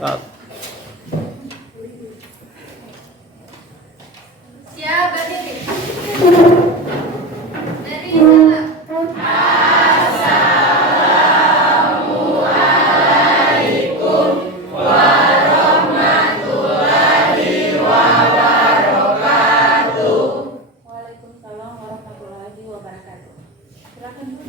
Start. Siap, berdiri. Dari sana. Waalaikumsalam warahmatullahi wabarakatuh. Silakan Bu.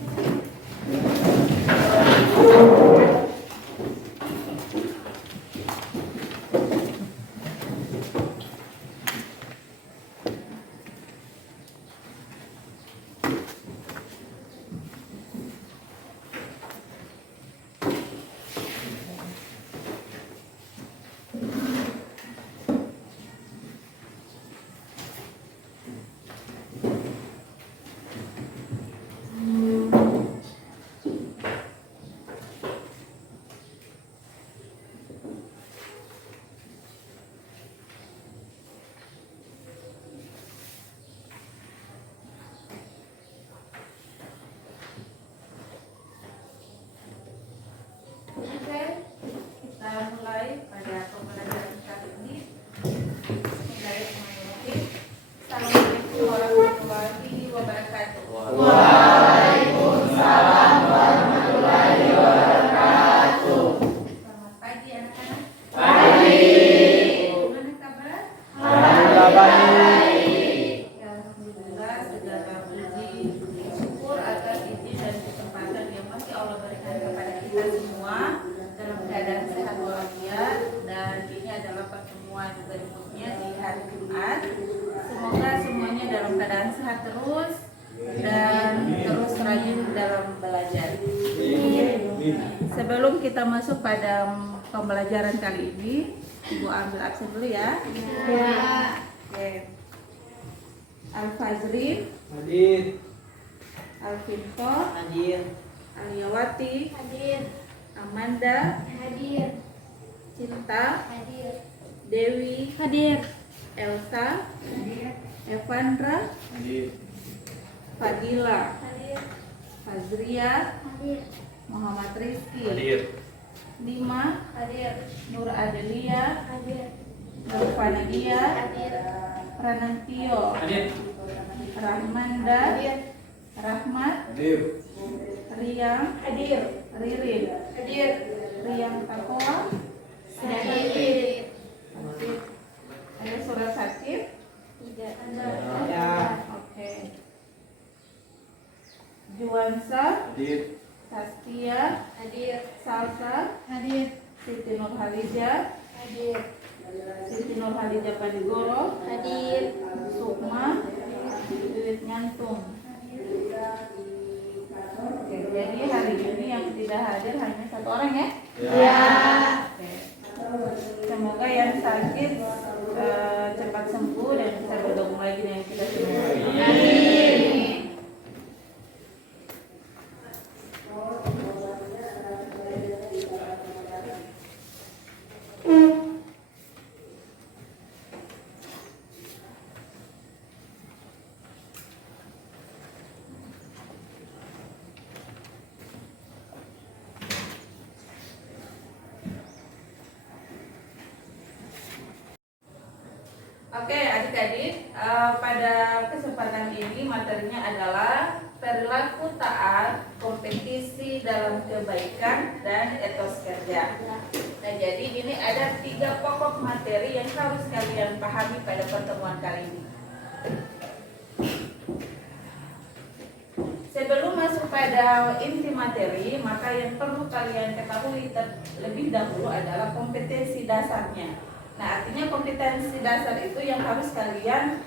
Oke, kita mulai pada pembelajaran kali ini. Bismillahirrahmanirrahim. Assalamualaikum warahmatullahi wabarakatuh. Waalaikumsalam warahmatullahi wabarakatuh. Selamat pagi anak-anak. Pagi. Gimana kabar? Alhamdulillah baik. Ya, alhamdulillah segala puji syukur atas izin dan kesempatan yang masih Allah berikan kepada kita semua dalam keadaan sehat walafiat, dan ini adalah pertemuan berikutnya di hari Jumat. Semoga semuanya dalam keadaan sehat terus dan terus rajin dalam belajar. Sebelum kita masuk pada pembelajaran kali ini, Ibu ambil absen dulu ya. Oke. Al-Fazri, Hadir. Alfinto, Hadir. Aliyawati, Hadir, Amanda, hadir, Cinta, hadir, Dewi, hadir, Elsa, hadir, Evandra, Hadir. Fadila, hadir, Fazria, hadir, Muhammad Rizki, Hadir. Lima, hadir, Nur Adelia, hadir, Nur Fanadia, hadir, Ranantio, Hadir. Rahmanda, hadir, Rahmat, Hadir. Riang, hadir, Ririn, hadir, Riang Takoa, hadir, ada surat sakit. tidak Ya. Oke. Juansa, Hadir. Saskia, hadir, Salsa, hadir, Siti Nurhaliza, hadir, Siti Nurhaliza Padigoro, hadir, Sukma, Wiwit Nyantung. Oke, jadi hari ini yang tidak hadir hanya satu orang ya? ya, Oke. Semoga yang sakit cepat sembuh dan bisa bergabung lagi dengan kita semua. amin, Oke, adik-adik, pada kesempatan ini materinya adalah perilaku taat, kompetisi dalam kebaikan, dan etos kerja. Nah, jadi ini ada 3 pokok materi yang harus kalian pahami pada pertemuan kali ini. Sebelum masuk pada inti materi, maka yang perlu kalian ketahui terlebih dahulu adalah kompetensi dasarnya. Nah, artinya kompetensi dasar itu yang harus kalian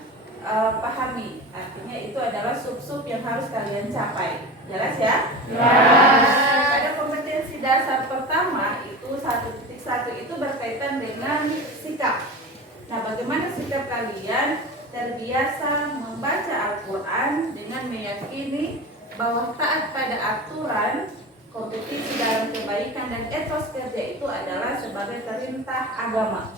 pahami. Artinya itu adalah sub-sub yang harus kalian capai. Jelas ya? Jelas. Pada kompetensi dasar pertama itu 1.1 itu berkaitan dengan sikap. Nah, bagaimana sikap kalian terbiasa membaca Al-Quran dengan meyakini bahwa taat pada aturan, kompetisi dalam kebaikan, dan etos kerja itu adalah sebagai perintah agama.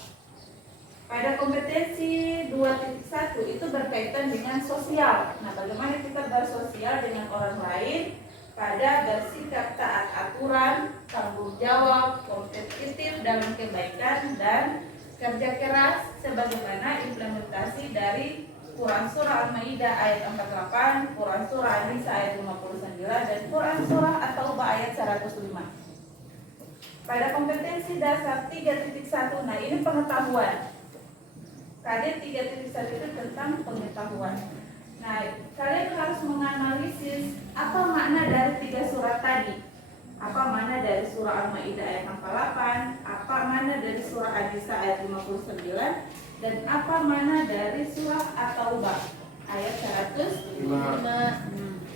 Pada kompetensi 2.1 itu berkaitan dengan sosial. Nah, bagaimana kita bersosial dengan orang lain, pada bersikap taat aturan, tanggung jawab, kompetitif dalam kebaikan dan kerja keras sebagaimana implementasi dari Quran Surah Al-Maidah ayat 48, Quran Surah An-Nisa ayat 59, dan Quran Surah At-Taubah ayat 105. Pada kompetensi dasar 3.1, nah ini pengetahuan. KD 3.1 itu tentang pengetahuan. Nah, kalian harus menganalisis apa makna dari 3 surat tadi. Apa makna dari surah Al-Maidah ayat 68, apa makna dari surah An-Nisa ayat 59, dan apa makna dari surah At-Taubah ayat 105.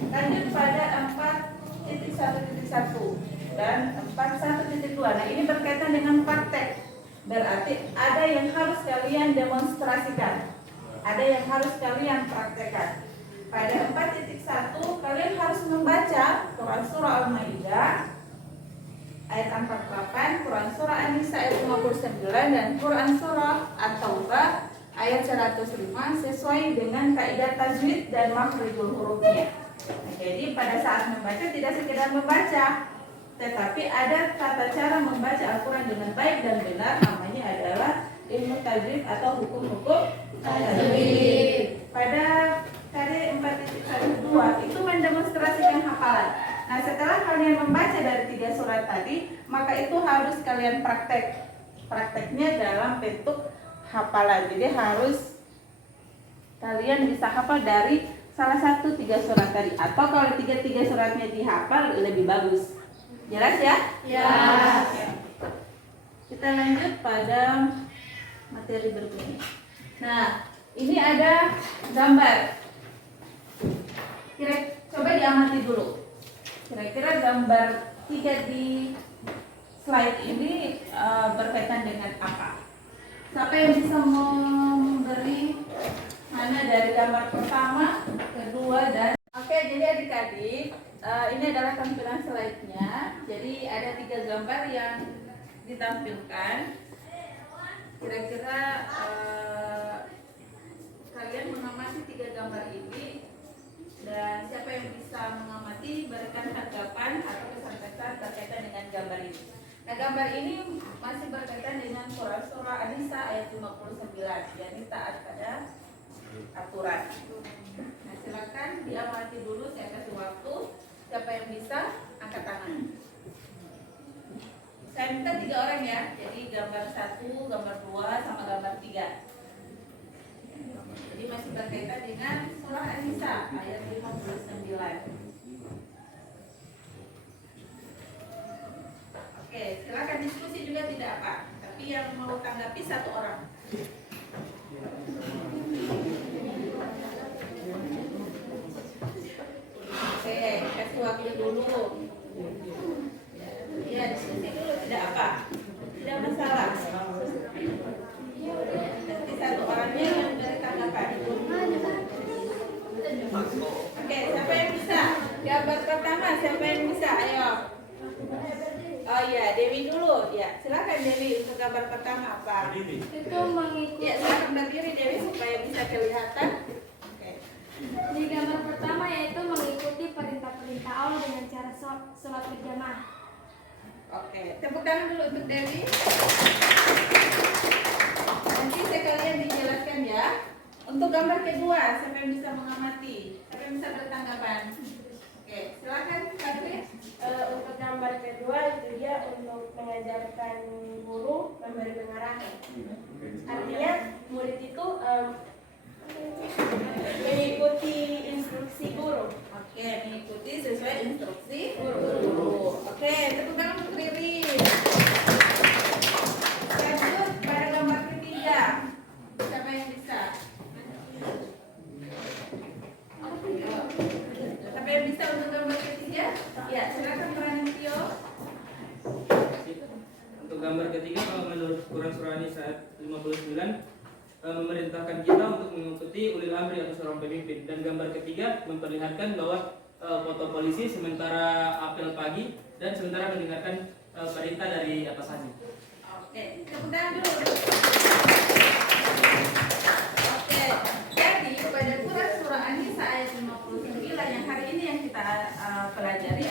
Lanjut pada 4.1.1 dan 4.1.2. Nah, ini berkaitan dengan praktek. Berarti ada yang harus kalian demonstrasikan, ada yang harus kalian praktekkan. Pada 4.1 kalian harus membaca Quran Surah Al-Maidah ayat 48, Quran Surah An-Nisa ayat 59, dan Quran Surah At-Taubah ayat 105 sesuai dengan kaidah tajwid dan makhrijul hurufnya. Nah, jadi pada saat membaca tidak sekedar membaca, tetapi ada tata cara membaca Al-Quran dengan baik dan benar, namanya adalah ilmu tajwid atau hukum-hukum tajwid. Pada KD 4.1.2 itu mendemonstrasikan hafalan. Nah, setelah kalian membaca dari 3 surat tadi, maka itu harus kalian praktek. Prakteknya dalam bentuk hafalan. Jadi harus kalian bisa hafal dari salah satu 3 surat tadi. Atau kalau 3 suratnya dihafal lebih bagus. Jelas ya? Ya. Kita lanjut pada materi berikutnya. Nah, ini ada gambar. Coba diamati dulu. Kira-kira gambar 3 di slide ini berkaitan dengan apa? Siapa yang bisa memberi mana dari gambar pertama, kedua, dan oke, jadi adik-adik, ini adalah tampilan slide-nya. Jadi ada 3 gambar yang ditampilkan. Kira-kira kalian mengamati 3 gambar ini, dan siapa yang bisa mengamati berikan tanggapan atau kesan-kesan berkaitan dengan gambar ini. Nah, gambar ini masih berkaitan dengan Quran Surah An-Nisa ayat 59, yakni taat pada aturan. Nah, silakan diamati dulu, saya kasih waktu. Siapa yang bisa angkat tangan. Saya minta 3 orang ya, jadi gambar 1, gambar 2, sama gambar 3. Jadi masih berkaitan dengan surah An-Nisa ayat 59. Oke, silakan diskusi juga tidak apa. Tapi yang mau tanggapi 1 orang. Oke, kasih waktu dulu. Ya, diskusi dulu tidak apa. Tidak masalah. Nanti 1 orangnya yang beri tanggapan. Oke, siapa yang bisa? Gambar pertama, siapa yang bisa? Ayo. Oh iya, Dewi dulu. Ya, silakan Dewi untuk gambar pertama apa? Itu mengikuti. Ya, silakan berdiri Dewi supaya bisa kelihatan. Oke. Di gambar pertama yaitu mengikuti perintah-perintah Allah dengan cara sholat berjamaah. Oke, tepuk tangan dulu untuk Dewi. Nanti sekalian dijelaskan ya. Untuk gambar kedua, siapa yang bisa mengamati? Siapa yang bisa bertanggapan? Oke, silakan Kak Dwi. Untuk gambar kedua itu dia untuk mengajarkan guru memberi pengarahan. Artinya murid itu mengikuti instruksi guru. Oke, mengikuti sesuai instruksi guru. Oke, tepuk tangan untuk Riri. Lanjut pada gambar ketiga. Siapa yang bisa? Siapa yang bisa untuk gambar ketiga? Ya, silakan Pranantio. Untuk gambar ketiga, kalau menurut Quran Surah An-Nisa ayat 59 memerintahkan kita untuk mengikuti ulil amri atau seorang pemimpin. Dan gambar ketiga memperlihatkan bahwa foto polisi sementara apel pagi dan sementara mendengarkan perintah dari atasannya. Oke, tepuk tangan dulu. Oke, jadi pada Quran Surah An-Nisa ayat 59 yang hari ini yang kita pelajari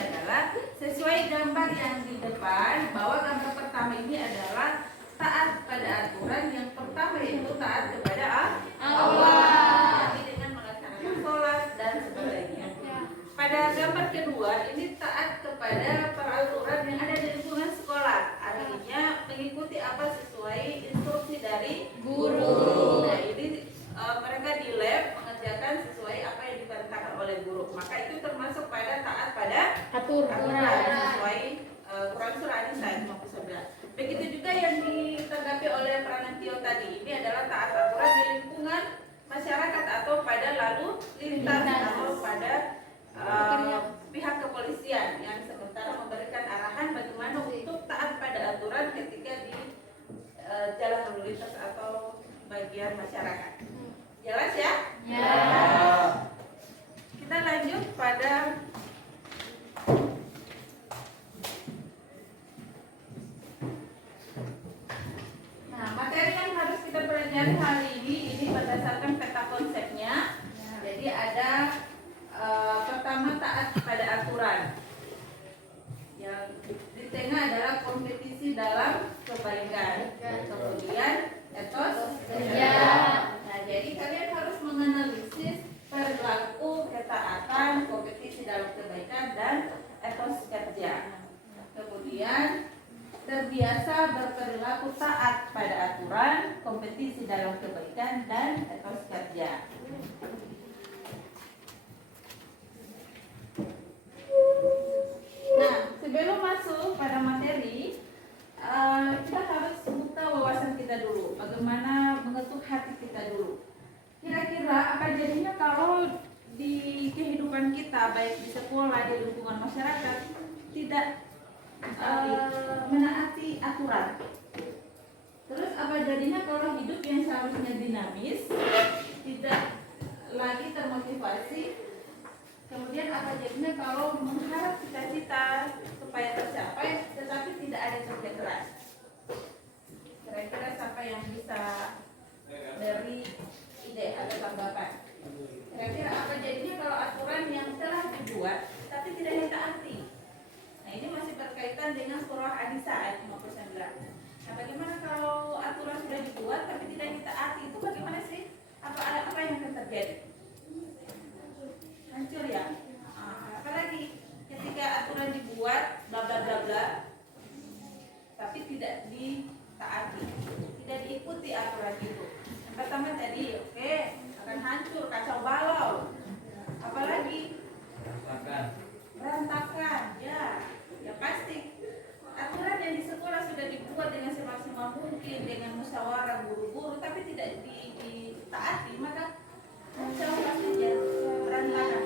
mengikuti apa sesuai instruksi dari Guru. Nah, ini mereka di lab mengerjakan sesuai apa yang diperintahkan oleh guru. Maka itu termasuk pada taat pada aturan sesuai Quran surah An-Nisa ayat 59. Begitu juga yang ditanggapi oleh Pranantio tadi. Ini adalah taat aturan di lingkungan masyarakat atau pada lalu lintas atau pada pihak kepolisian yang sementara memberikan arahan bagaimana untuk taat pada aturan ketika di jalan lalu lintas atau bagian masyarakat. Jelas ya? Ya. Kita lanjut pada materi yang harus kita pelajari hari ini berdasarkan peta konsepnya. Jadi ada pertama taat pada aturan. Yang di tengah adalah kompetisi dalam kebaikan. Kemudian etos kerja. Nah, jadi kalian harus menganalisis perilaku ketaatan, kompetisi dalam kebaikan dan etos kerja. Kemudian terbiasa berperilaku taat pada aturan, kompetisi dalam kebaikan dan etos kerja. Nah, sebelum masuk pada materi, kita harus buka wawasan kita dulu. Bagaimana mengetuk hati kita dulu. Kira-kira apa jadinya kalau di kehidupan kita, baik di sekolah, di lingkungan masyarakat, tidak menaati aturan. Terus apa jadinya kalau hidup yang seharusnya dinamis tidak lagi termotivasi? Kemudian apa jadinya kalau mengharap cita-cita supaya tercapai tetapi tidak ada kerja keras? Kira-kira siapa yang bisa beri ide atau tanggapan? Kira-kira apa jadinya kalau aturan yang telah dibuat tapi tidak ditaati? Nah, ini masih berkaitan dengan surah An-Nisa ayat 59. Nah, bagaimana kalau aturan sudah dibuat tapi tidak ditaati? Itu bagaimana sih? Apa yang akan terjadi? Hancur ya? Apalagi ketika aturan dibuat bla bla bla bla tapi tidak ditaati, tidak diikuti aturan itu. Yang pertama tadi, oke, akan hancur, kacau balau. Apalagi berantakan, ya pasti. Aturan yang di sekolah sudah dibuat dengan semaksimal mungkin dengan musyawarah guru-guru, tapi tidak ditaati, maka kacau pastinya, berantakan.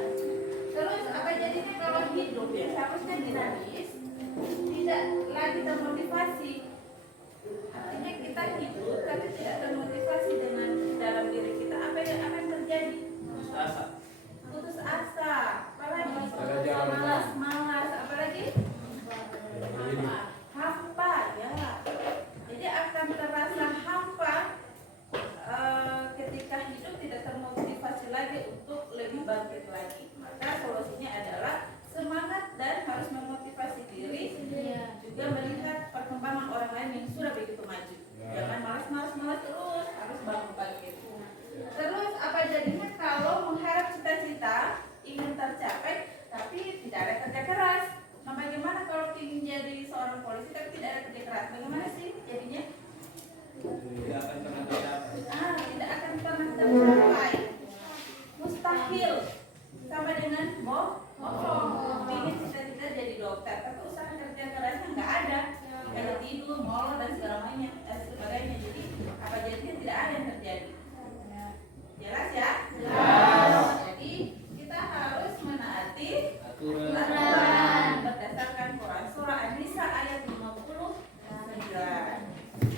Terus apa jadinya kalau hidup yang seharusnya dinamis tidak lagi termotivasi? Artinya kita hidup tapi tidak termotivasi dengan dalam diri kita. Apa yang akan terjadi? Putus asa. Apalagi? Malas. Apalagi? Hampa, ya. Jadi akan terasa hampa ketika hidup tidak termotivasi lagi untuk lebih bangkit lagi. Maka solusinya adalah semangat dan harus memotivasi diri, juga melihat perkembangan orang lain yang sudah begitu maju. Jangan malas terus, harus bangkit. Terus apa jadinya kalau mengharap cita-cita ingin tercapai tapi tidak ada kerja keras? Nah, bagaimana kalau ingin jadi seorang polisi tapi tidak ada kerja keras? Bagaimana sih jadinya? Tidak akan pernah tercapai. Tidak akan pernah tercapai. Mustahil. Sama dengan bohong. Ingin cita-cita jadi dokter, tapi usaha kerja kerasnya nggak ada. Kayak tidur, molor dan sebagainya. Jadi apa jadinya tidak ada yang terjadi. Jelas ya? Jelas. Jadi kita harus menaati aturan berdasarkan Quran surah An-Nisa ayat 59.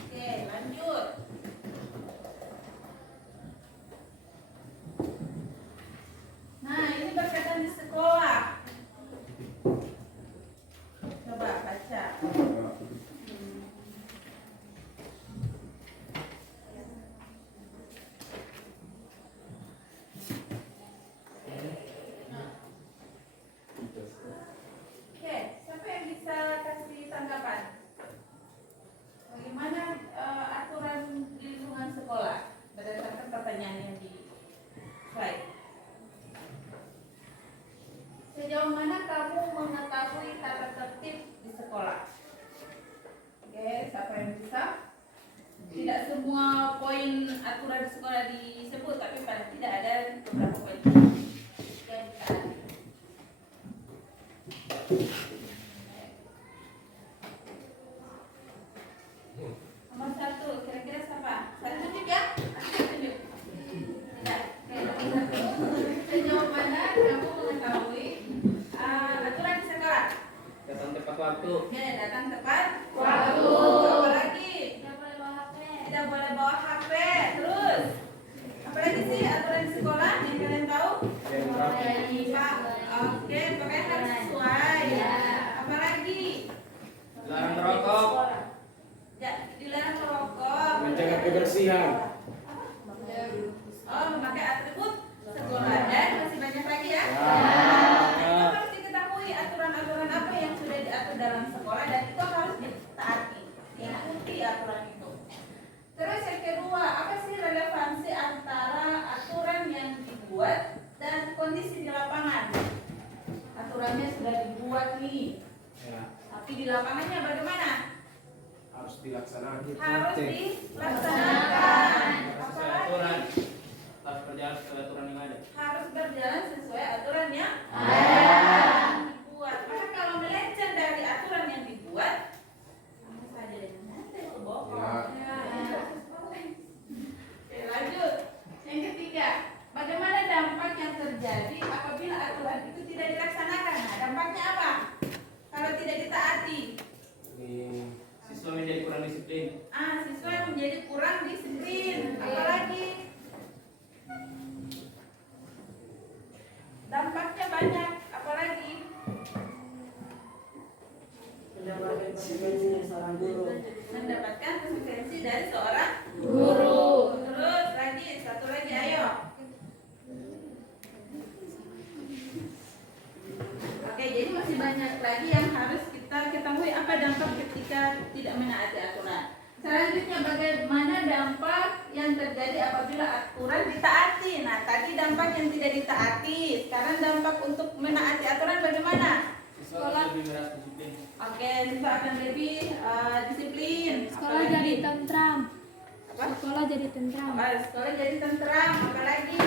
semua poin aturan sekolah disebut, tapi paling tidak ada beberapa poin yang ditaati. Nomor 1, kira-kira siapa? 1 juga? Aku tunjuk. Tidak. Jawabannya kamu mengetahui aturan di sekolah. Datang tepat waktu. Oke, datang tepat Waktu. Apa lagi? Tidak boleh bawa HP. Tidak boleh bawa HP. Terus apa lagi sih aturan di sekolah yang kalian tahu? Pak, oke, pokoknya harus sesuai. Apa lagi? Dilarang merokok. Ya, dilarang merokok. Menjaga kebersihan. Oh, memakai atribut sekolah dan masih banyak lagi ya. Itu harus diketahui aturan-aturan apa yang sudah diatur dalam sekolah dan itu harus ditaati, diikuti aturan itu. Terus yang kedua, apa sih relevansi antara aturan yang dibuat dan kondisi di lapangan? Aturannya sudah dibuat nih, Ya, tapi di lapangannya bagaimana? harus dilaksanakan. Harus dilaksanakan. Sesuai aturan. Harus berjalan sesuai aturan yang ada. Harus berjalan sesuai aturan yang dibuat. Maka kalau melenceng dari aturan yang dibuat, sama saja dengan nanti bohong. Oke, lanjut. Yang ketiga, bagaimana dampak yang terjadi apabila aturan itu tidak dilaksanakan? Nah, dampaknya apa? Kalau tidak ditaati, Ini Siswa menjadi kurang disiplin. siswa menjadi kurang disiplin. Apalagi dampaknya banyak, apalagi mendapatkan konsekuensi dari seorang guru. Terus lagi, satu lagi, ayo. Oke, jadi masih banyak lagi yang harus kita ketahui apa dampak ketika tidak menaati aturan. Selanjutnya, bagaimana dampak yang terjadi apabila aturan ditaati? Nah, tadi dampak yang tidak ditaati. Sekarang dampak untuk menaati aturan bagaimana? Siswa harus lebih keras disiplin. Oke, siswa akan lebih disiplin. Sekolah Apalagi? jadi tentram. Apa? Sekolah jadi tentram. Sekolah jadi tentram. Apalagi?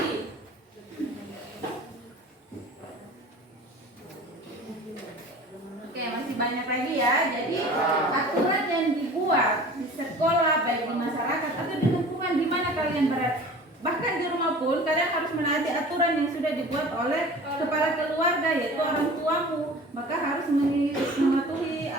Oke, masih banyak lagi ya. Jadi aturan yang dibuat di sekolah, baik di masyarakat atau di lingkungan di mana kalian berada, bahkan di rumah pun kalian harus menaati aturan yang sudah dibuat oleh kepala keluarga, yaitu orang tuamu. Maka harus mematuhi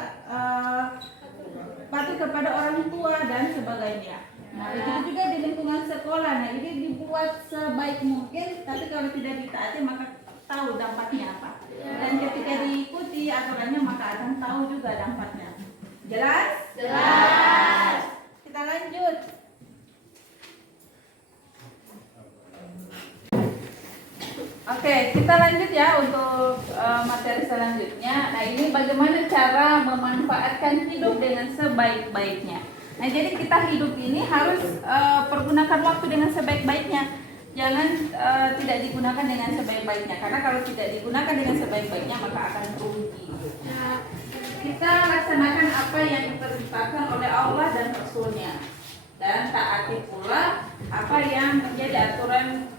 patuh kepada orang tua dan sebagainya. Nah, begitu juga di lingkungan sekolah. Nah, ini dibuat sebaik mungkin, tapi kalau tidak ditaati maka tahu dampaknya apa. Dan ketika diikuti aturannya maka akan tahu juga dampaknya. Jelas? Jelas. Kita lanjut. Oke, kita lanjut ya untuk materi selanjutnya. Nah, ini bagaimana cara memanfaatkan hidup dengan sebaik-baiknya. Nah, jadi kita hidup ini harus pergunakan waktu dengan sebaik-baiknya. Jangan tidak digunakan dengan sebaik-baiknya, karena kalau tidak digunakan dengan sebaik-baiknya maka akan rugi. Nah, kita laksanakan apa yang diperintahkan oleh Allah dan Rasul-Nya, dan taati pula apa yang menjadi aturan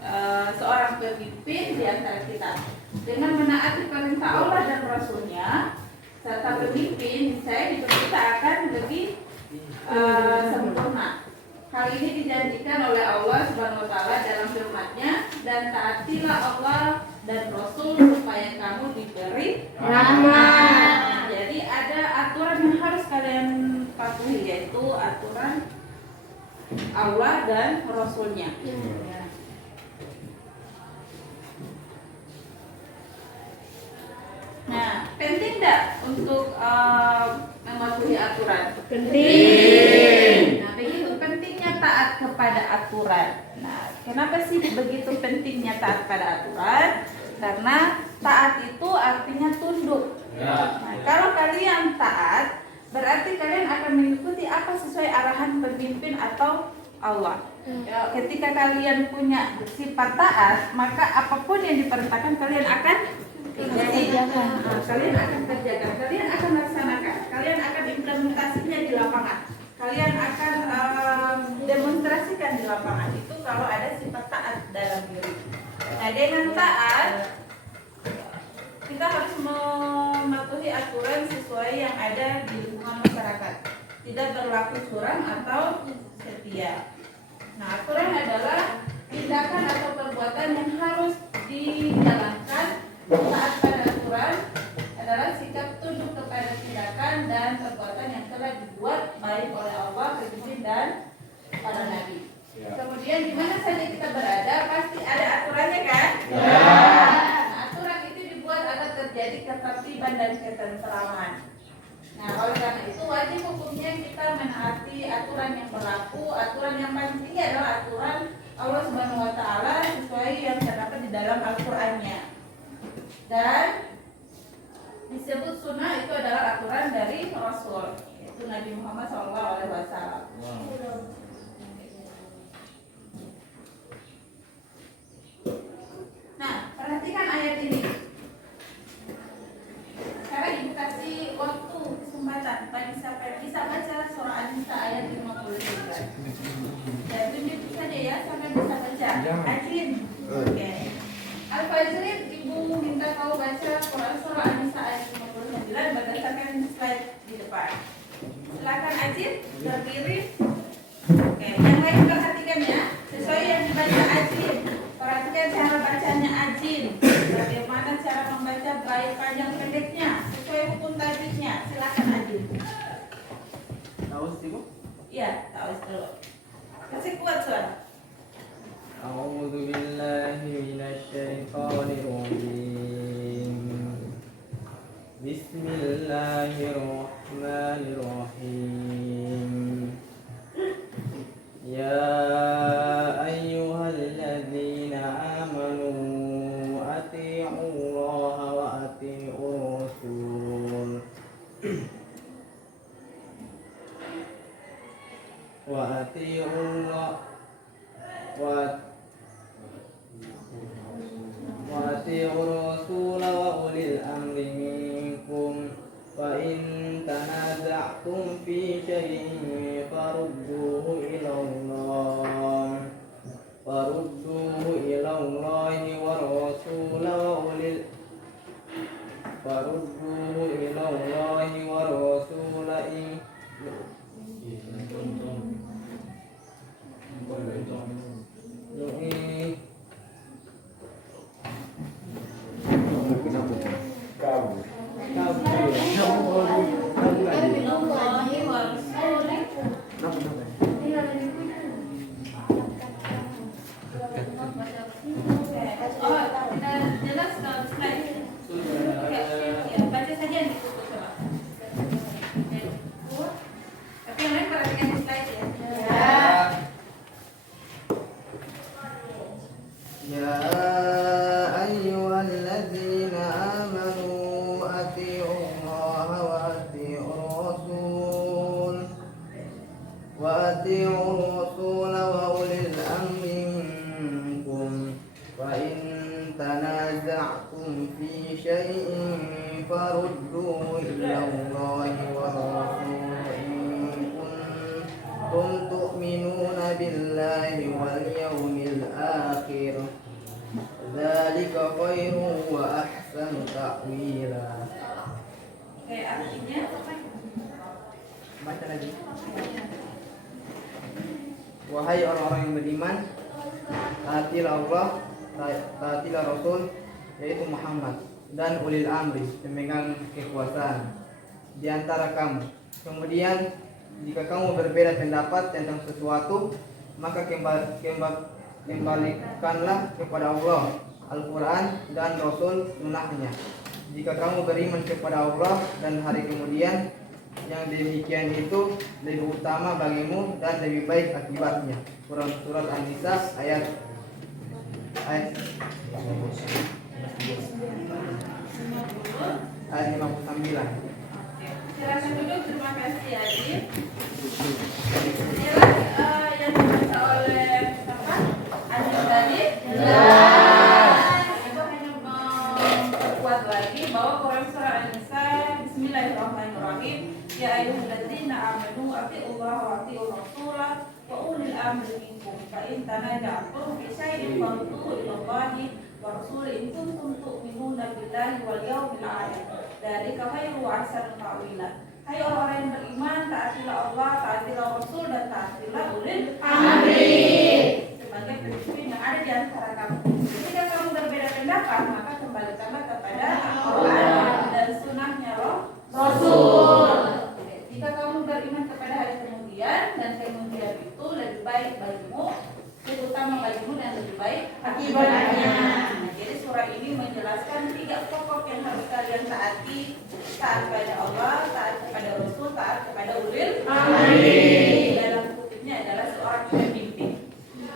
seorang pemimpin di antara kita. Dengan menaati perintah Allah dan Rasul-Nya serta pemimpin, saya hidup kita akan lebih sempurna. Hal ini dijanjikan oleh Allah Subhanahu wa taala dalam firman-Nya, dan taatilah Allah dan Rasul supaya kamu diberi rahmat. Jadi ada aturan yang harus kalian patuhi, yaitu aturan Allah dan Rasul-Nya. Ya. Nah, penting tidak untuk mematuhi aturan? Penting. Nah, begitu pentingnya taat kepada aturan. Nah, kenapa sih begitu pentingnya taat pada aturan? Karena taat itu artinya tunduk. Ya. Nah, kalau kalian taat, berarti kalian akan mengikuti apa sesuai arahan pemimpin atau Allah. Ya, ketika kalian punya sifat taat, maka apapun yang diperintahkan kalian akan ikuti. Nah, kalian akan kerjakan, kalian akan laksanakan, kalian akan implementasinya di lapangan. Kalian akan demonstrasi lapangan itu kalau ada sifat taat dalam diri. Nah, dengan taat kita harus mematuhi aturan sesuai yang ada di lingkungan masyarakat. Tidak berlaku curang atau setia. Nah, aturan adalah tindakan atau perbuatan yang harus dijalankan. Taat pada aturan adalah sikap tunduk kepada tindakan dan perbuatan yang telah dibuat baik oleh Allah, Rasul dan para nabi. Kemudian di mana saja kita berada pasti ada aturannya kan? Nah, aturan itu dibuat agar terjadi ketertiban dan ketentraman. Nah, oleh karena itu wajib hukumnya kita menaati aturan yang berlaku. Aturan yang paling tinggi adalah aturan Allah Subhanahu wa taala sesuai yang terdapat di dalam Al-Qur'annya. Dan disebut sunnah itu adalah aturan dari Rasul, yaitu Nabi Muhammad SAW. Nah, perhatikan ayat ini. Sekarang ibu kasih waktu kesempatan bagi siapa yang bisa baca surah An-Nisa ayat 53. Ya, tunjuk saja ya sampai bisa baca. Ajin. Oke. Al-Fajrin, ibu minta kau baca Quran surah An-Nisa ayat 59 berdasarkan slide di depan. Silakan Ajin, berdiri. Oke, yang lain perhatikan ya, sesuai yang dibaca Ajin. Perhatikan cara bacanya Ajin. Bagaimana cara membaca baik panjang pendeknya, sesuai hukum tajwidnya. Silakan Ajin. Tahu sih Bu? Iya, tahu dulu. Kasih kuat suara. أعوذ بالله من الشيطان الرجيم بسم الله الرحمن الرحيم يا أيها الذين آمنوا أطيعوا الله وأطيعوا الرسول وأطيعوا الله وأطيعوا الرسول وأولي الأمر منكم فإن تنازعتم في شيء فردوه إلى الله والرسول Wahai orang-orang yang beriman, taatilah Allah, taatilah Rasul, yaitu Muhammad, dan ulil amri, pemegang kekuasaan di antara kamu. Kemudian, jika kamu berbeda pendapat tentang sesuatu, maka kembalikanlah kepada Allah, Al-Quran, dan Rasul sunnahnya. Jika kamu beriman kepada Allah dan hari kemudian, yang demikian itu lebih utama bagimu dan lebih baik akibatnya. Surat An-Nisa ayat 59. Silakan duduk, terima kasih Adi. Jelas yang dibaca oleh siapa? Adi tadi? Ibu hanya memperkuat lagi bahwa Quran surah An-Nisa Bismillahirrahmanirrahim. Ya ayyuhalladzina amanu atiiullaha wa atiiur rasulah wa ulil amri minkum fa in tanaja'tum fi syai'in farudduhu ila Allahi wa rasulihi in kuntum tu'minuna billahi wal yawmil akhir. Dzalika khairu wa ahsanu ta'wila. Hai orang-orang yang beriman, taatilah Allah, taatilah Rasul, dan taatilah ulil amri sebagai pemimpin yang ada di antara kamu. Jika kamu berbeda pendapat, maka kembalikanlah kepada Al-Quran dan sunnahnya Rasul. Jika kamu beriman kepada hari kemudian, dan kemudian itu lebih baik bagimu, lebih utama bagimu dan lebih baik akibatnya. Jadi surah ini menjelaskan 3 pokok yang harus kalian taati: taat kepada Allah, taat kepada Rasul, taat kepada ulil amri. Dalam kutipnya adalah seorang pemimpin.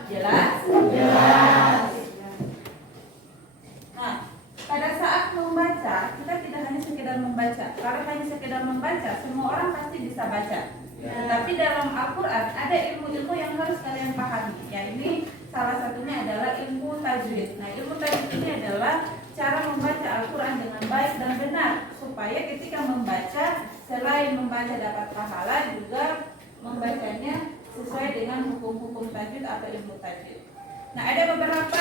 Jelas? Jelas. Nah, pada saat membaca, kita tidak hanya sekedar membaca. Kalau hanya sekedar membaca, semua orang pasti bisa baca. Tapi dalam Al-Quran ada ilmu-ilmu yang harus kalian pahami. Ya, ini salah satunya adalah ilmu tajwid. Nah, ilmu tajwid ini adalah cara membaca Al-Quran dengan baik dan benar, supaya ketika membaca, selain membaca dapat pahala, juga membacanya sesuai dengan hukum-hukum tajwid atau ilmu tajwid. Nah, ada beberapa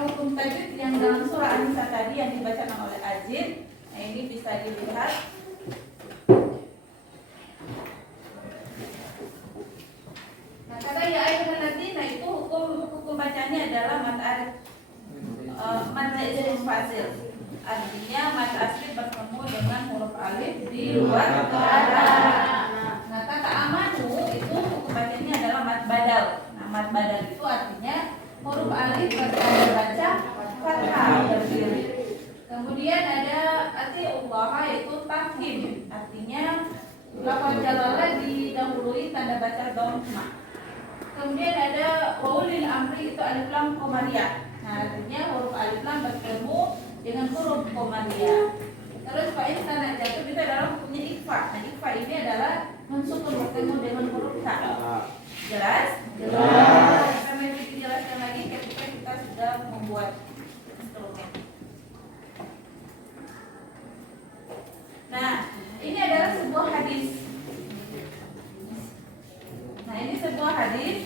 hukum tajwid yang dalam surah An-Nisa tadi yang dibacakan oleh Azin. Nah, ini bisa dilihat. Nah, kata ya ayyuhalladzina itu hukum bacanya adalah mad izin fasil. Artinya mad asli bertemu dengan huruf alif di luar kata. Nah, kata amanu itu hukum bacanya adalah mad badal. Nah, mad badal itu artinya huruf alif baca fathah berdiri. Kemudian ada atiullah yaitu tafkhim. Artinya lafaz jalalah didahului tanda baca dhamma. Kemudian ada waulil amri itu alif lam qamariyah. Nah, artinya huruf alif lam bertemu dengan huruf qamariyah. Terus fa'in tanah jatuh itu adalah hukumnya ikhfa. Nah, ikhfa ini adalah mensukun bertemu dengan huruf ta. Jelas? Jelas. Kami dijelaskan lagi ketika kita sudah membuat instrumen. Nah, ini adalah sebuah hadis. Nah, ini sebuah hadis.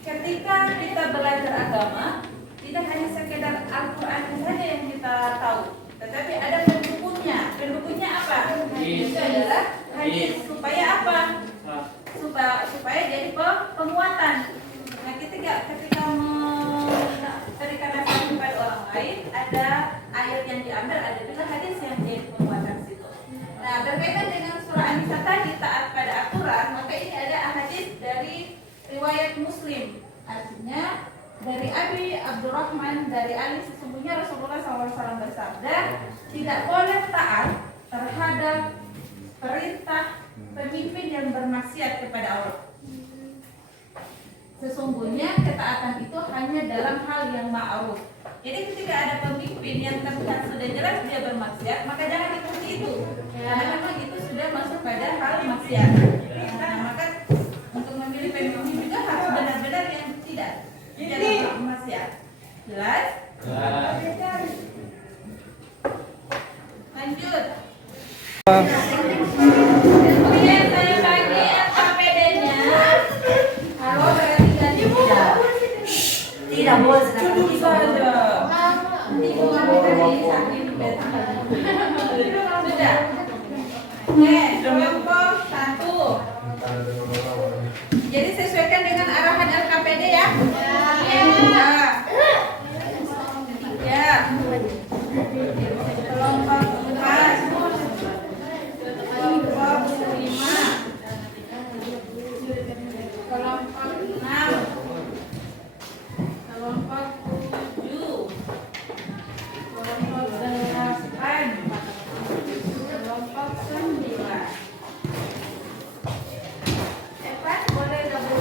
Ketika kita belajar agama, tidak hanya sekedar Al-Quran saja yang kita tahu, tetapi ada pendukungnya. Pendukungnya apa? Itu adalah hadis. Supaya apa? Supaya jadi penguatan. Nah, ketika memberikan nasihat kepada orang lain, ada ayat yang diambil, ada juga hadis yang jadi penguatan situ. Nah, berkaitan dengan surah An-Nisa tadi, taat pada aturan, maka ini ada hadis dari riwayat Muslim. Artinya dari Abi Abdurrahman dari Ali, sesungguhnya Rasulullah SAW bersabda, tidak boleh taat terhadap perintah pemimpin yang bermaksiat kepada Allah. Sesungguhnya ketaatan itu hanya dalam hal yang ma'ruf. Jadi ketika ada pemimpin yang terlihat sudah jelas dia bermaksiat, maka jangan ikuti itu, karena memang itu sudah masuk pada hal maksiat. Nah, maka untuk memilih pemimpin juga harus benar-benar yang tidak bermaksiat. Jelas? Lanjut. Kemudian saya bagi LKPD-nya. Halo, berarti ganti tidak boleh sedangkan saja. Sudah. Oke, kelompok 1. Jadi sesuaikan dengan arahan LKPD ya. Ya. Kelompok 4. Kelompok 5. Kelompok 6. Kelompok 7. Kelompok 8. Kelompok 9. Evan boleh gabung?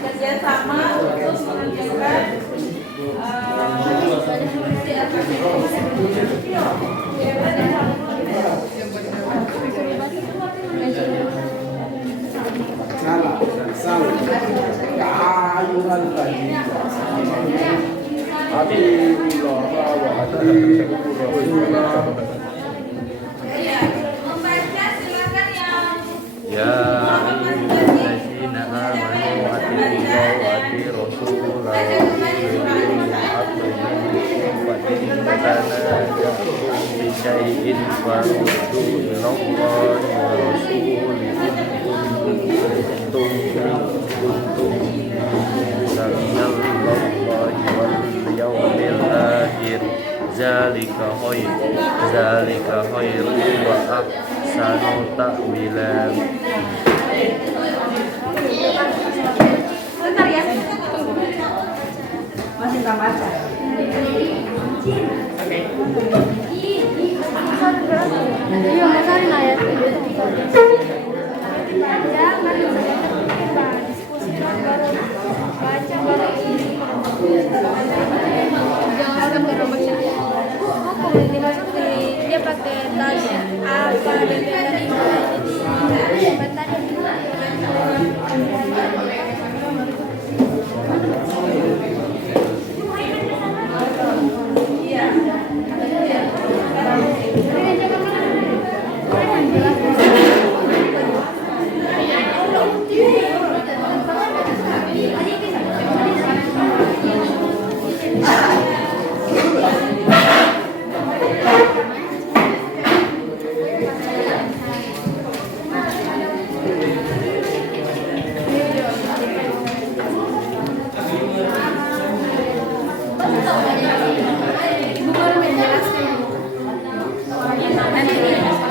kerjasama untuk mengerjakan fungsi Salah, salah. Keayuran tadi. Habibullah wa habibur Rasulullah. Ya, membaca silakan yang Ya ayyuhallazina amanu atiillaha wa atiiur rasulah wa ulil amri minkum fa in tanaza'tum fi syai'in farudduhu ilallahi wa rasulihi in kuntum billahi wal yawmil akhir zalika khairun wa ahsanu ta'wilan. bentar ya. Masih nggak baca. Iya, masarin ayat. Baca baru ini. Jangan baru baca. Oh, dimasuk dia pakai tanya apa dan tadi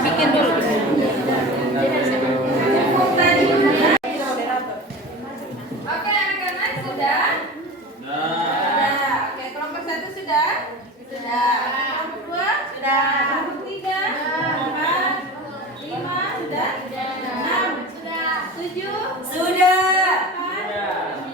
bikin dulu. Oke, anak-anak sudah? Sudah. Oke, kelompok 1 sudah? Sudah. Kelompok 2? Sudah. Kelompok 3? 4? 5? Sudah? 6? Sudah. 7? Sudah.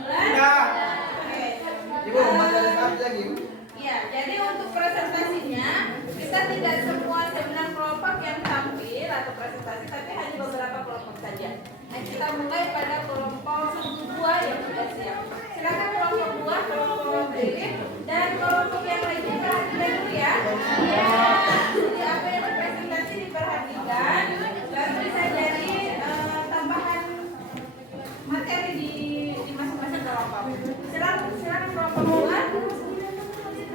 9? Ibu mau baca lagi? Iya, jadi untuk presentasinya kita tidak semua 9 kelompok yang tampil atau presentasi, tapi hanya beberapa kelompok saja. Nah, kita mulai pada kelompok 2 yang sudah siap. Silakan kelompok 2, kelompok Lilin, dan kelompok yang lainnya perhatikan dulu ya. Ya, jadi apa yang berpresentasi diperhatikan, lalu bisa jadi tambahan materi di masing-masing kelompok. Silakan kelompok 2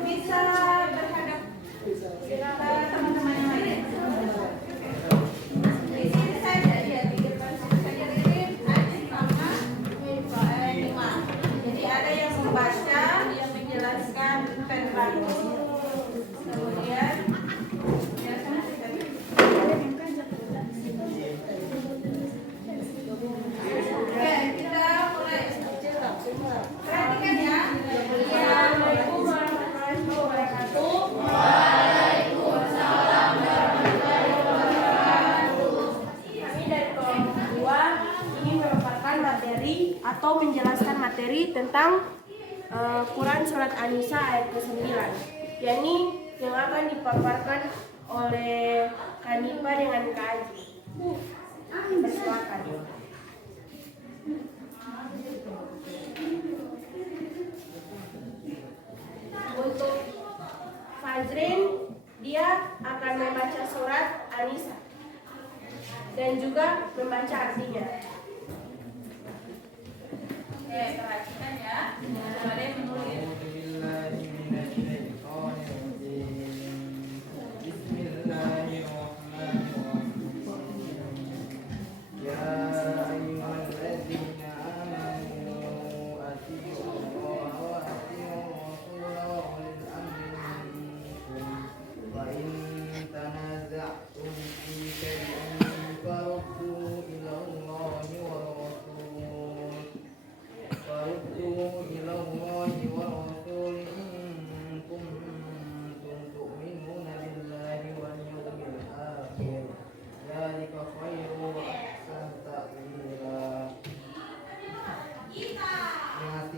bisa berhadap teman-teman yang lain. Di sini saja ya, di depan sini saja Lilin, Ajin sama Nima. Jadi ada yang membaca, yang menjelaskan tentang kemudian ya sana Oke, kita mulai. Perhatikan ya. Assalamualaikum warahmatullahi wabarakatuh. Kami dari kelompok 2 ingin memaparkan materi atau menjelaskan materi tentang Quran Surat An-Nisa ayat ke-9, yakni yang akan dipaparkan oleh Kanipa dengan Kak Aji. Silakan. Untuk Fazrin, dia akan membaca surat An-Nisa dan juga membaca artinya. Oke, perhatikan ya. Ada yang menulis. فردوه إلى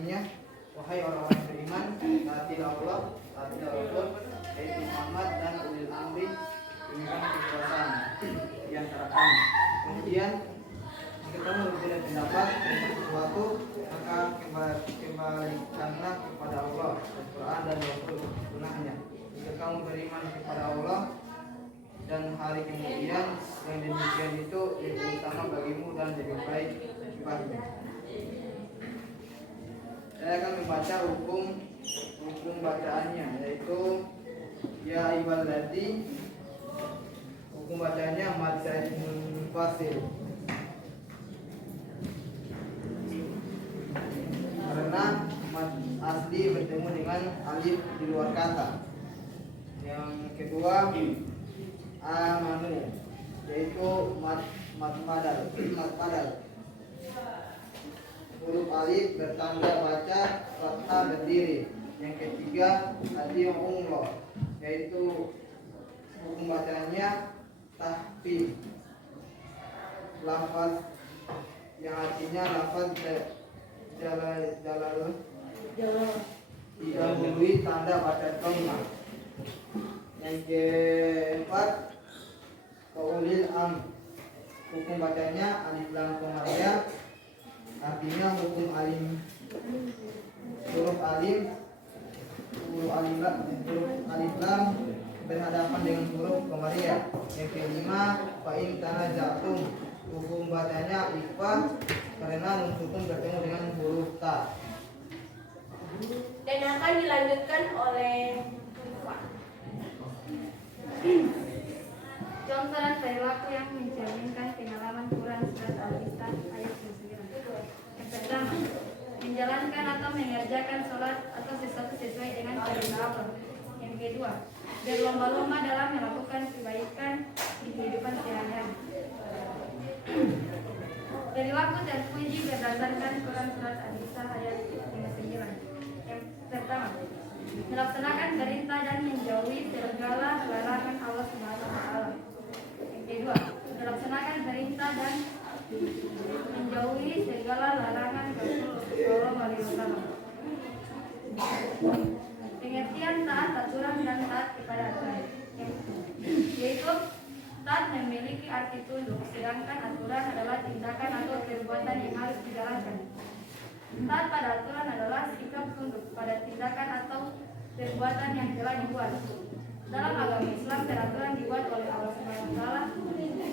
artinya wahai orang-orang yang beriman, taatilah Allah, taatilah Rasul, yaitu Muhammad dan ulil amri pemegang kekuasaan di antara kamu. Kemudian jika kamu berbeda pendapat tentang sesuatu, maka kembalikanlah kepada Allah, Al-Quran dan Rasul sunnahnya. Jika kamu beriman kepada Allah dan hari kemudian, yang demikian itu lebih utama bagimu dan lebih baik akibatnya. Saya akan membaca hukum bacaannya, yaitu ya ayyuhalladzina. Hukum bacanya mad zaid munfasil, karena mad asli bertemu dengan alif di luar kata. Yang kedua amanu, yaitu mad padal. Huruf alif bertanda baca, fathah berdiri. Yang ketiga ati'ullah, yaitu hukum bacanya tahfidz, lafaz yang artinya lafaz jalal didahului tanda baca dhammah. Yang keempat qaulil hukum bacanya alif lam komariah, artinya hukum alim, huruf alif lam berhadapan dengan huruf komariah. Yang kelima fa in tanaza'tum, hukum bacanya ikhfa karena nun sukun bertemu dengan huruf ta. Dan akan dilanjutkan oleh contoh dan perilaku yang mencerminkan pengalaman Quran surat Al-Isra ayat 9. Yang pertama, menjalankan atau mengerjakan sholat atau sesuatu sesuai dengan perintah Allah. Yang kedua, berlomba-lomba dalam melakukan kebaikan di kehidupan sehari-hari. Perilaku terpuji berdasarkan Quran surat Al-Isra ayat 9. Yang pertama, melaksanakan perintah dan menjauhi segala larangan Allah Subhanahu wa taala. Yang kedua, melaksanakan perintah dan menjauhi segala larangan Rasul sallallahu alaihi wasallam. Pengertian taat aturan dan taat kepada aturan, yaitu taat memiliki arti tunduk, sedangkan aturan adalah tindakan atau perbuatan yang harus dijalankan. Taat pada aturan adalah sikap tunduk pada tindakan atau perbuatan yang telah dibuat. Dalam agama Islam, peraturan dibuat oleh Allah Subhanahu wa taala,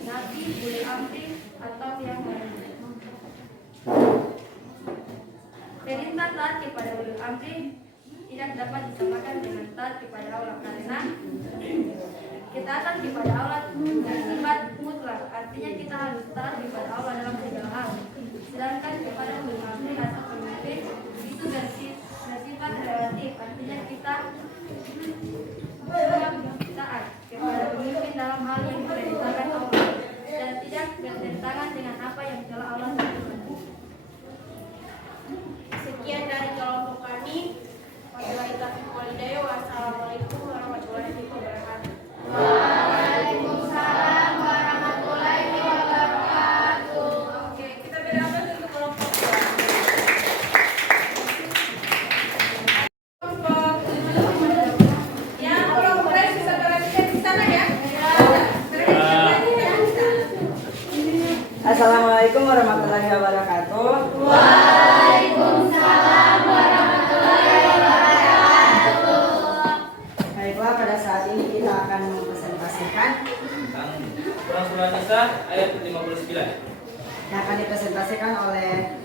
nabi, ulil amri atau yang lainnya. Perintah taat kepada ulil amri tidak dapat disamakan dengan taat kepada Allah, karena ketaatan kepada Allah bersifat mutlak, artinya kita harus taat kepada Allah dalam segala hal. Sedangkan kepada ulil amri atau pemimpin itu bersifat relatif, artinya kita taat kepada pemimpin dalam hal yang diperintahkan Allah dan tidak bertentangan dengan apa yang telah Allah tentukan. sekian dari kelompok kami. Wabillahi taufiq wal hidayah. Wassalamualaikum warahmatullahi wabarakatuh. Waalaikumsalam warahmatullahi wabarakatuh. Oke, kita berangkat untuk kelompok 2. Kelompok 7. Yang belum mulai bisa perhatikan di sana ya. Assalamualaikum warahmatullahi wabarakatuh. Waalaikumsalam warahmatullahi wabarakatuh. Baiklah, pada saat ini kita akan mempresentasikan tentang Quran surah Nisa ayat 59. yang akan dipresentasikan oleh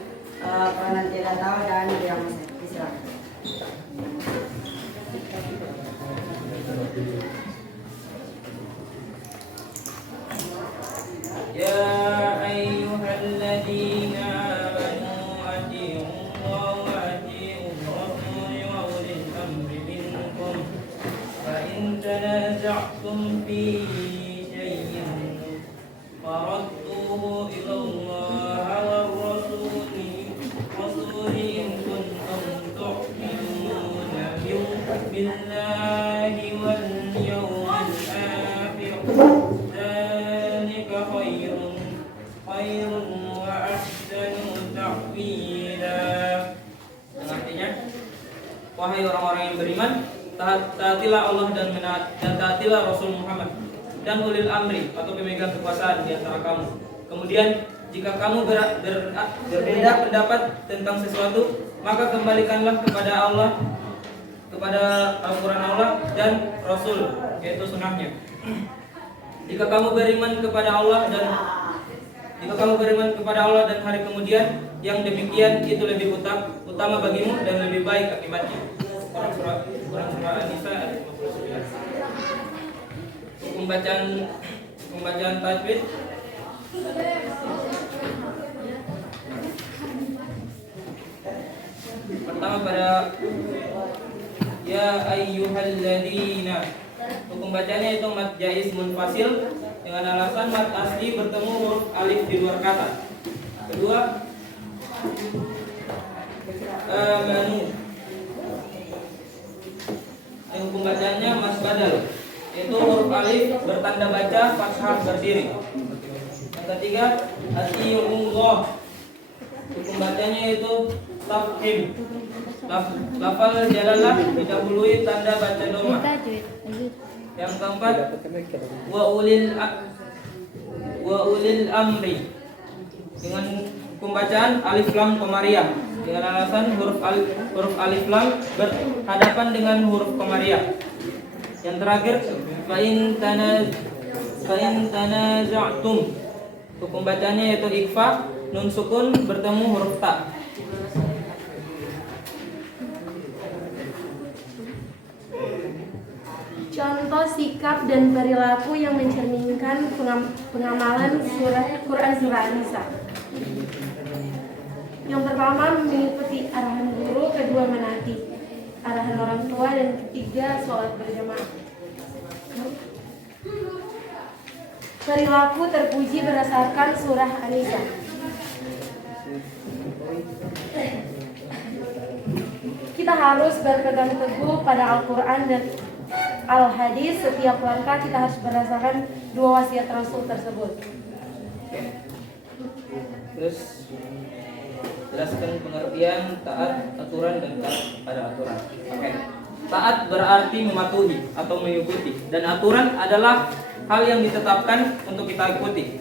penanti Datau dan Beliau Muslim. Silakan. Ya ayyuhalladzina amanu atii'u Allah wa atii'u ar-rasul wa ulil amri minkum fa in tanaza'tum fi shay'in faradduhu ila Allah war rasul in kuntum tu'minuna billahi wal yawmil akhir. خير وأحسن تأويلا. wahai orang-orang yang beriman, taatilah Allah dan taatilah Rasul Muhammad dan ulil amri atau pemegang kekuasaan di antara kamu. Kemudian jika kamu berbeda pendapat tentang sesuatu, maka kembalikanlah kepada Allah, kepada Al-Quran Allah dan Rasul, yaitu sunnahnya. Jika kamu beriman kepada Allah dan hari kemudian, yang demikian itu lebih utama bagimu dan lebih baik akibatnya. Quran surah An-Nisa ayat 59. Pembacaan tajwid. Pertama pada ya ayyuhalladzina. Hukum bacanya itu mad jaiz munfasil dengan alasan mad asli bertemu huruf alif di luar kata. Kedua, amanu. Hukum bacanya mas badal, yaitu huruf alif bertanda baca fathah berdiri. Yang ketiga, atiullah. Hukum bacanya itu tafhim. Lafal jalalah didahului tanda baca doma. Yang keempat, wa ulil amri dengan pembacaan alif lam komariah dengan alasan huruf alif lam berhadapan dengan huruf komariah. Yang terakhir, fa in tanaza'tum. Hukum bacanya yaitu ikhfa, nun sukun bertemu huruf ta. Contoh sikap dan perilaku yang mencerminkan pengamalan Quran surah An-Nisa. Yang pertama, mengikuti arahan guru, kedua menaati arahan orang tua, dan ketiga sholat berjamaah. Perilaku terpuji berdasarkan surah An-Nisa. Kita harus berpegang teguh pada Al-Quran dan Al-Hadis. Setiap langkah kita harus berdasarkan dua wasiat Rasul tersebut. Terus jelaskan pengertian taat aturan dan taat pada aturan. Oke. Taat berarti mematuhi atau mengikuti, dan aturan adalah hal yang ditetapkan untuk kita ikuti.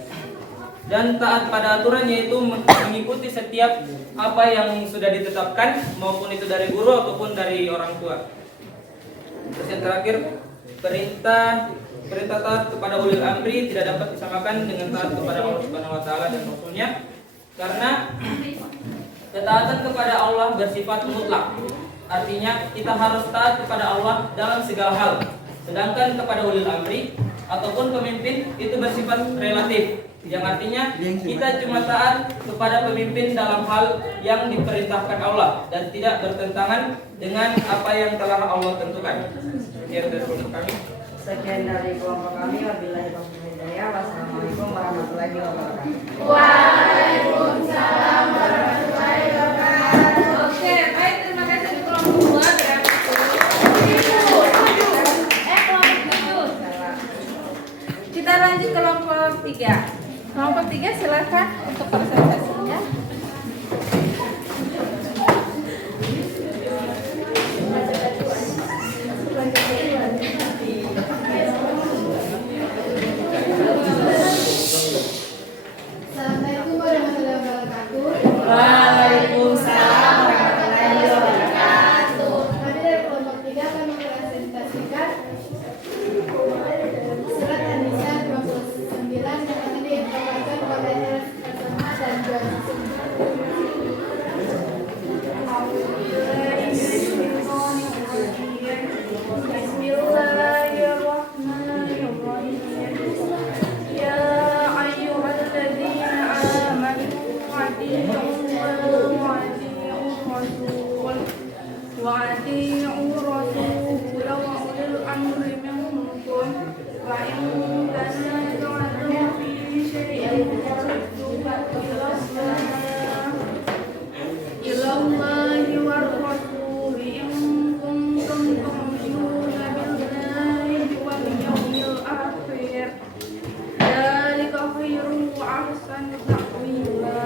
Dan taat pada aturan yaitu mengikuti setiap apa yang sudah ditetapkan, maupun itu dari guru ataupun dari orang tua. Terus yang terakhir, perintah taat kepada ulil amri tidak dapat disamakan dengan taat kepada Allah Subhanahu wa taala dan Rasulnya, karena ketaatan kepada Allah bersifat mutlak. Artinya kita harus taat kepada Allah dalam segala hal. Sedangkan kepada ulil amri ataupun pemimpin itu bersifat relatif, yang artinya kita cuma taat kepada pemimpin dalam hal yang diperintahkan Allah dan tidak bertentangan dengan apa yang telah Allah tentukan. Sekian dari kami. Sekian dari kelompok kami. Wabillahi taufiq wal hidayah. Wassalamualaikum warahmatullahi wabarakatuh. Waalaikumsalam warahmatullahi wabarakatuh. Oke, baik, terima kasih di kelompok 2. Kita lanjut ke kelompok 3. Kelompok 3 silakan untuk presentasinya. Assalamualaikum warahmatullahi wabarakatuh. Waalaikumsalam warahmatullahi wabarakatuh. Kami dari kelompok 3 akan mempresentasikan surat An-Nisa 29 yang akan diinfokan oleh Mas Sanjay. وأطيعوا الرسول وأولي الأمر منكم وإن تنازعتم في شيء فردوه إلى الله والرسول إن كنتم تؤمنون بالله واليوم الآخر ذلك خير وأحسن تأويلا.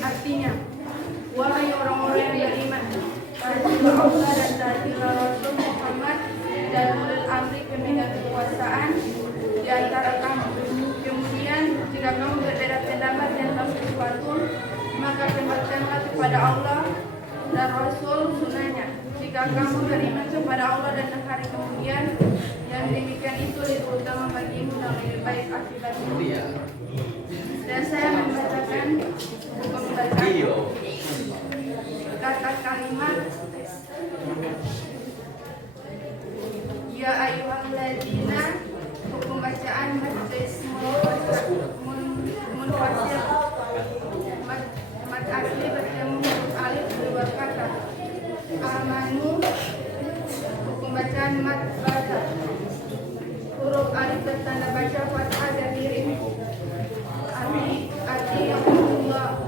Artinya, wahai orang-orang yang beriman, kepada Allah dan taatilah Rasul Muhammad dan ulil amri pemegang kekuasaan di antara kamu. Kemudian jika kamu berbeda pendapat tentang sesuatu, maka kembalikanlah kepada Allah dan Rasul sunnahnya. Jika kamu beriman kepada Allah dan hari kemudian, yang demikian itu lebih utama bagimu dan lebih baik akibatnya. Dan saya membacakan hukum bacaan kata kalimat ya ayyuhalladzina, hukum bacaan majlis munfasil mat asli bertemu huruf alif dua kata. Amanu, hukum bacaan mat baca, huruf alif bertanda baca fathah dan miring. Allah,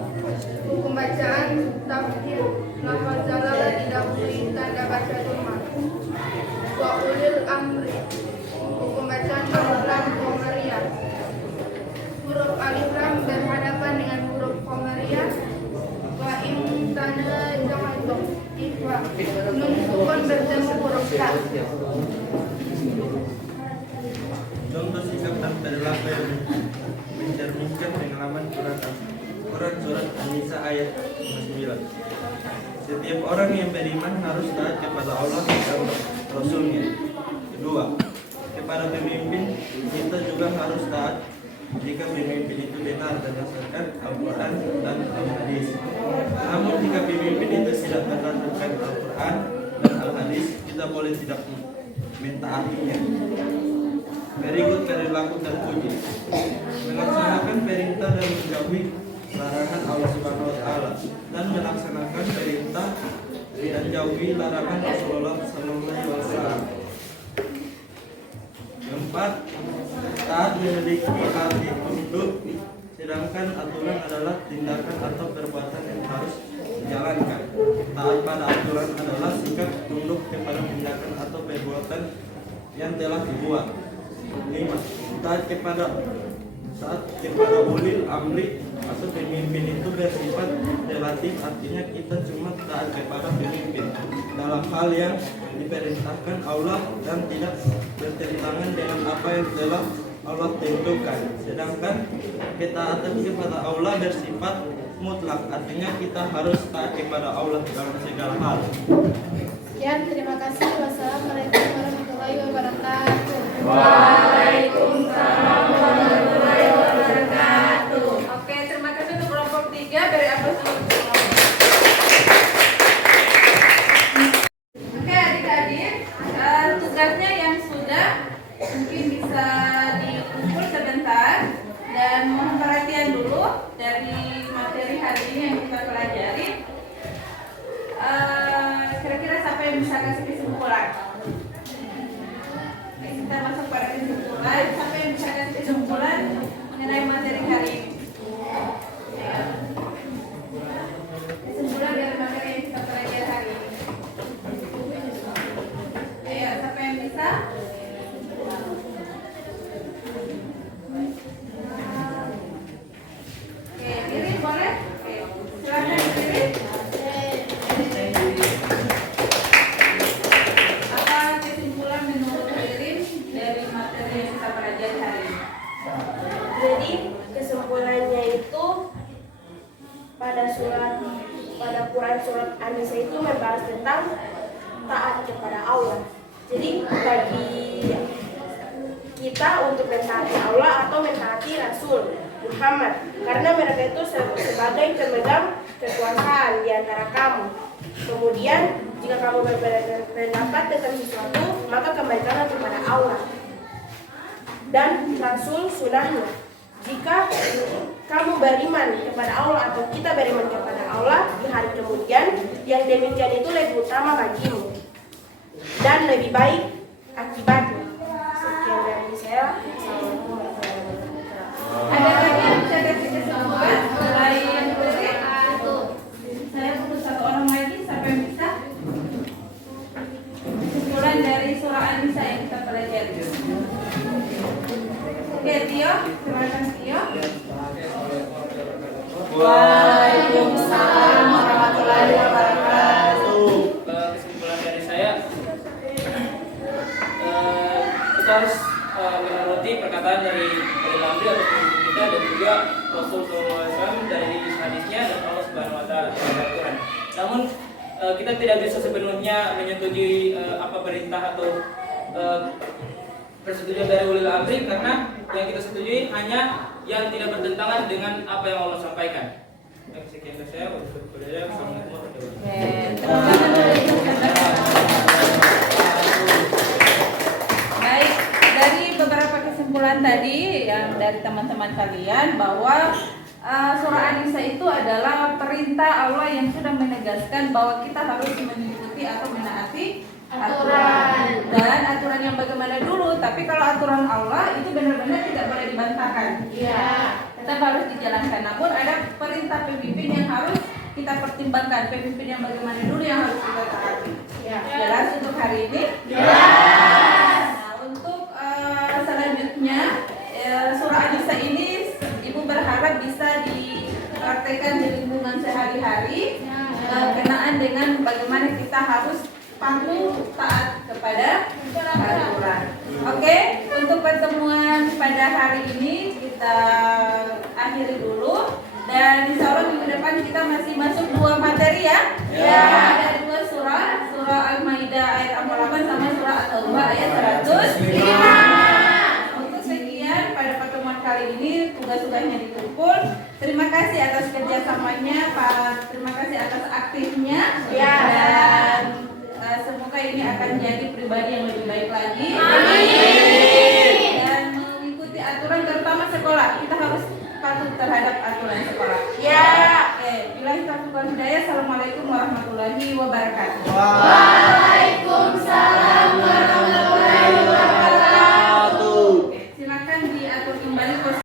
hukum bacaan tafsir lafaz jalala didahului tanda baca dhamma. Wa ulil amri, hukum bacaan alif lam qamariyah, huruf alif lam berhadapan dengan huruf qamariyah. Wa imtana jamatum ikwa, nun sukun bertemu huruf ta. Contoh sikap dan perilaku yang mencerminkan pengalaman Quran surat An-Nisa ayat 9. Setiap orang yang beriman harus taat kepada Allah dan Rasulnya. Kedua, kepada pemimpin kita juga harus taat jika pemimpin itu benar berdasarkan Al-Quran dan Al-Hadis. Namun jika pemimpin itu tidak berdasarkan Al-Quran dan Al-Hadis, kita boleh tidak mentaatinya. Berikut perilaku terpuji: melaksanakan perintah dan menjauhi larangan Allah Subhanahu wa taala, dan melaksanakan perintah dan jauhi larangan Rasulullah sallallahu alaihi wasallam. Keempat, taat memiliki arti tunduk, sedangkan aturan adalah tindakan atau perbuatan yang harus dijalankan. Taat pada aturan adalah sikap tunduk kepada tindakan atau perbuatan yang telah dibuat. 5. Taat kepada ulil amri atau pemimpin itu bersifat relatif, artinya kita cuma taat kepada pemimpin dalam hal yang diperintahkan Allah dan tidak bertentangan dengan apa yang telah Allah tentukan. Sedangkan ketaatan kepada Allah bersifat mutlak, artinya kita harus taat kepada Allah dalam segala hal. Sekian, terima kasih. Wassalamualaikum warahmatullahi wabarakatuh. Waalaikumsalam warahmatullahi wabarakatuh. Oke, terima kasih untuk kelompok 3 dari atas dulu. Oke, adik-adik, tugasnya yang sudah mungkin bisa dikumpul sebentar dan mohon perhatian dulu dari materi hari ini yang kita pelajari. Kira-kira siapa yang bisa kasih kesimpulan? Kita masuk pada kesimpulan. Siapa yang bisa kasih kesimpulan mengenai materi hari ini? Kesimpulan dari materi yang kita pelajari hari ini. Ayo, siapa yang bisa? Oke, diri boleh? Oke, silakan diri. Apa kesimpulan menurut Irin dari materi yang kita pelajari hari ini? Jadi kesimpulannya itu pada Quran surat An-Nisa itu membahas tentang taat kepada Allah. Jadi bagi kita untuk mentaati Allah atau mentaati Rasul Muhammad, karena mereka itu sebagai pemegang kekuasaan di antara kamu. Kemudian jika kamu berbeda pendapat tentang sesuatu, maka kembalikanlah kepada Allah dan Rasul sunnahnya. Jika kamu beriman kepada Allah atau kita beriman kepada Allah di hari kemudian, yang demikian itu lebih utama bagimu dan lebih baik akibatnya. Sekian dari saya. Assalamualaikum warahmatullahi wabarakatuh. Ada lagi yang bisa kasih kesimpulan selain Diri? Saya butuh satu orang lagi, siapa yang bisa? Kesimpulan dari surah An-Nisa yang kita pelajari. Oke, Tio, silakan Tio. Waalaikumsalam warahmatullahi wabarakatuh. kita tidak bisa sepenuhnya menyetujui apa perintah atau persetujuan dari ulil amri, karena yang kita setujui hanya yang tidak bertentangan dengan apa yang Allah sampaikan. Sekian dari saya. Assalamualaikum warahmatullahi wabarakatuh. Baik, dari beberapa kesimpulan tadi yang dari teman-teman kalian bahwa surah An-Nisa itu adalah perintah Allah yang sudah menegaskan bahwa kita harus mengikuti atau menaati aturan. Dan aturan yang bagaimana dulu, tapi kalau aturan Allah itu benar-benar tidak boleh dibantahkan. Iya. Tetap harus dijalankan. Namun ada perintah pemimpin yang harus kita pertimbangkan. Pemimpin yang bagaimana dulu yang harus kita taati. Ya. Jelas untuk hari ini? Jelas. Nah, untuk selanjutnya surah An-Nisa ini Ibu berharap bisa dipraktekkan di lingkungan sehari-hari berkenaan dengan bagaimana kita harus patuh taat kepada aturan. Oke, untuk pertemuan pada hari ini kita akhiri dulu, dan insya Allah minggu depan kita masih masuk 2 materi ya. Ada 2 surah, surah Al-Maidah ayat 48 sama surah At-Taubah ayat 105. Untuk sekian pada pertemuan kali ini tugas-tugasnya dikumpul. Terima kasih atas kerjasamanya Pak, terima kasih atas aktifnya dan semoga ini akan jadi pribadi yang lebih baik lagi. Amin. Dan mengikuti aturan terutama sekolah. Kita harus patuh terhadap aturan sekolah. Ya. Oke, billahi taufiq wal hidayah. Assalamualaikum warahmatullahi wabarakatuh.